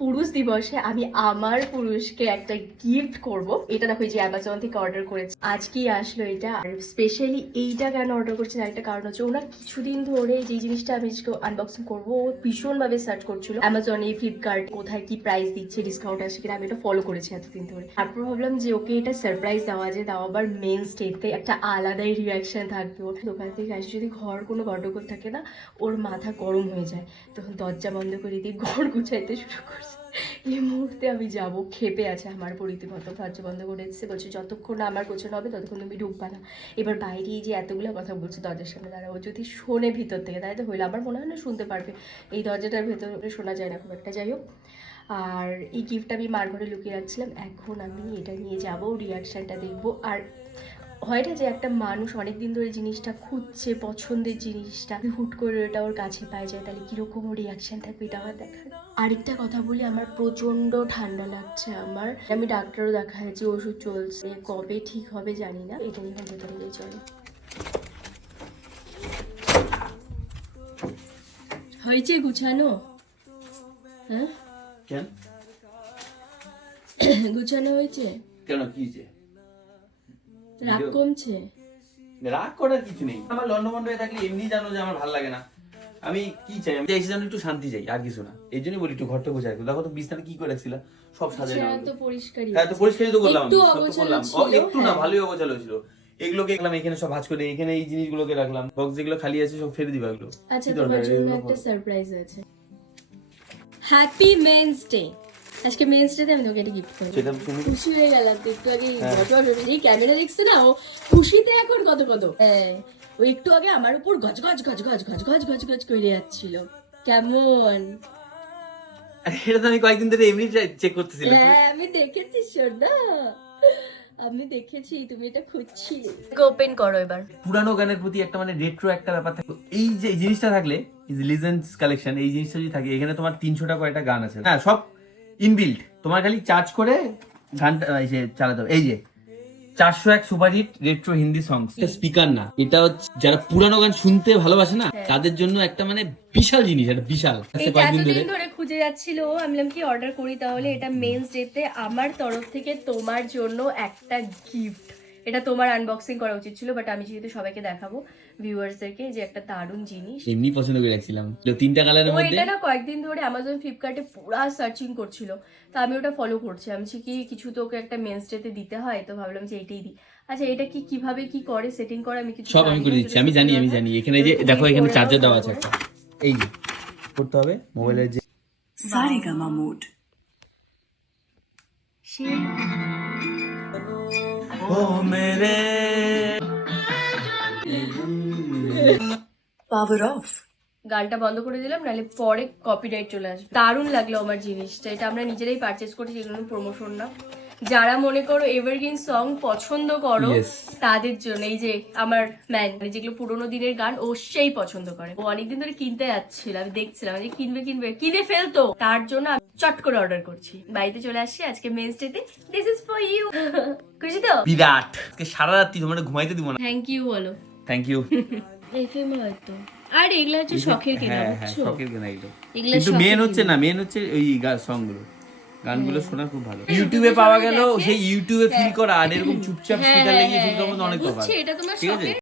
পুরুষ দিবসে আমি আমার পুরুষকে একটা গিফট করব। এটা দেখো যে অ্যামাজন থেকে অর্ডার করেছি, আজকেই আসলো এটা। আর স্পেশালি এইটা কেন অর্ডার করছি একটা কারণ হচ্ছে, ওনার কিছুদিন ধরে যে জিনিসটা আমি আনবক্সিং করবো ও ভীষণ ভাবে সার্চ করছিল অ্যামাজনে, ফ্লিপকার্ট কোথায় কি প্রাইস দিচ্ছে, ডিসকাউন্ট আসে কিনা। আমি এটা ফলো করেছি এতদিন ধরে। তারপর ভাবলাম যে ওকে এটা সারপ্রাইজ দেওয়া যায়, তাও আবার মেন স্টেটে একটা আলাদাই রিয়াকশন থাকবে। ওর দোকান থেকে আসে যদি ঘর কোনো গন্ডগোল থাকে না, ওর মাথা গরম হয়ে যায়, তখন দরজা বন্ধ করে দিয়ে ঘর গুছাইতে শুরু করছে। এই মুহূর্তে আমি যাব, খেপে আছে আমার রীতিমতো। দরজা বন্ধ করে এসেছে, বলছে যতক্ষণ না আমার গোছানো হবে ততক্ষণ তুমি ঢুকবা না। এবার বাইরে যে এতগুলো কথা বলছে দরজার সামনে দাঁড়াবো, যদি শোনে ভিতর থেকে তাই তো হইলে, আমার মনে হয় না শুনতে পারবে, এই দরজাটার ভেতরে শোনা যায় না খুব একটা। যাই হোক, আর এই গিফটটা আমি মার ঘরে লুকিয়ে রাখছিলাম, এখন আমি এটা নিয়ে যাব, রিয়াকশানটা দেখবো। আর হয় না যে একটা মানুষ অনেকদিন ধরে জিনিসটা খুঁজছে, পছন্দের জিনিসটা, হুট করে ওটা ওর কাছে পাই যায়, তাহলে কিরকম ওর রিয়াকশন থাকবে এটা আমার দেখার। আরেকটা কথা বলি, আমার প্রচন্ড ঠান্ডা লাগছে। আমি ডাক্তারও দেখাচ্ছি, ওষুধ চলছে, কবে ঠিক হবে জানি না। এটা নিয়ে ভেতরে গিয়ে চলো। হয়েছে গুছানো? হ্যাঁ কেন গুছানো হয়েছে? কেন কি হয়েছে? রাগ কমছে? রাগ করার কিছু নেই। আমার লন্ডভন্ড হয়ে থাকলে এমনি জানো যে আমার ভালো লাগে না। আমি কি চাই, আমি চাইছি যেন একটু শান্তি চাই, আর কিছু না। এই জন্যই বলি একটু ঘরটা গোছাই। দেখো তো বিছানা কি করে রাখছিলা, সব সাজানো। তো পরিষ্কারই। হ্যাঁ তো পরিষ্কারই তো করলাম, একটু না হ্যাঁ। ভালোই অগোছালো ছিল। এগুলোকে দেখলাম এখানে সব ভাঁজ করে, এখানে এই জিনিসগুলোকে রাখলাম, বক্স যেগুলো খালি আছে সব ফেলে দিবা এগুলো। আচ্ছা, তোমার জন্য একটা সারপ্রাইজ আছে। Happy men's day. আজকে মেন্স ডে তে আমি তোমাকে একটা গিফট করব। সেটা তুমি খুশি হয়ে গেলাম তো একটু আগে। এই ক্যামেরা দেখছ না, ও খুশিতে এখন কত কত। হ্যাঁ, ও একটু আগে আমার উপর গজ গজ গজ গজ গজ গজ গজ গজ করে যাচ্ছিল। কেমন? এটা তো আমি কয়েকদিন ধরে এমনি চেক করতেছিলাম। হ্যাঁ আমি দেখেছি সোনা, আমি দেখেছি তুমি এটা খুঁজছিলে। ওপেন করো এবার। পুরানো গানের প্রতি একটা মানে রেট্রো একটা ব্যাপার থাকে। এই যে জিনিসটা থাকলে, এই যে লিজেন্ডস কালেকশন, এই জিনিসটা যদি থাকে, এখানে তোমার 300টা কয়টা গান আছে, হ্যাঁ সব ইনবিল্ট। তোমার খালি চার্জ করে গানটা চালাতে হবে। এই যে 401 সুপারহিট রেট্রো হিন্দি সংস, স্পিকার না, এটা হচ্ছে যারা পুরানো গান শুনতে ভালোবাসে না তাদের জন্য একটা মানে বিশাল জিনিস, এটা বিশাল। এতদিন ধরে খুঁজে যাচ্ছিল, আমি বললাম কি অর্ডার করি তাহলে। এটা মেন্স ডেতে আমার তরফ থেকে তোমার জন্য একটা গিফট। এটা তোমার আনবক্সিং করা উচিত ছিল, বাট আমি যেহেতু সবাইকে দেখাবো ভিউয়ার্সদেরকে, যে একটা দারুণ জিনিস। এমনি পছন্দ করে রাখছিলাম 3টা কালারের মধ্যে। এটা না কয়েকদিন ধরে অ্যামাজন ফ্লিপকার্টে পুরা সার্চিং করছিল, তো আমি ওটা ফলো করছি। আমি কি কিছু তো ওকে একটা মেন্স ডেতে দিতে হয়, তো ভাবলাম যে এইটাই দিই। আচ্ছা, এটা কি কিভাবে কি করে সেটিং করে আমি কিছু সব আমি করে দিচ্ছি, আমি জানি। এখানে যে দেখো, এখানে চার্জার দেওয়া আছে একটা, এই যে করতে হবে মোবাইলের যে সারেগামা মোড। ও মেরে পাওয়ার অফ। গানটা বন্ধ করে দিলাম, নাহলে পরে কপিরাইট চলে আসবে। দারুণ লাগলো আমার জিনিসটা। এটা আমরা নিজেরাই পারচেজ করেছি, এগুলো প্রমোশন না। যারা মনে করো এভারগ্রিন সং পছন্দ করো তাদের জন্য, এই যে আমার ম্যান, যেগুলো পুরোনো দিনের গান ও সেই পছন্দ করে, ও অনেকদিন ধরে কিনতে যাচ্ছিল, আমি দেখছিলাম যে কিনে ফেলতো, তার জন্য আমি চট করে অর্ডার করছি। বাড়িতে চলে আসছি আজকে মেন্স ডেতে। This is for you. খুশি তো? বিরাট। সারা রাত তোমরা ঘুমাইতে দিব না। থ্যাংক ইউ বলো। Thank you. এফএম হয়তো। আর এগুলা হচ্ছে শখের কেনা, বুঝছো? শখের কেনা এগুলো। কিন্তু মেন হচ্ছে না, মেন হচ্ছে ওই সংগুলো, গানগুলো শোনা খুব ভালো। ইউটিউবে পাওয়া গেল, সেই ইউটিউবে ফিল করা আর এরকম চুপচাপ স্পিকার লাগিয়ে ফিল করার মধ্যে অনেক তফাৎ। এটা তোমার ঠিক আছে।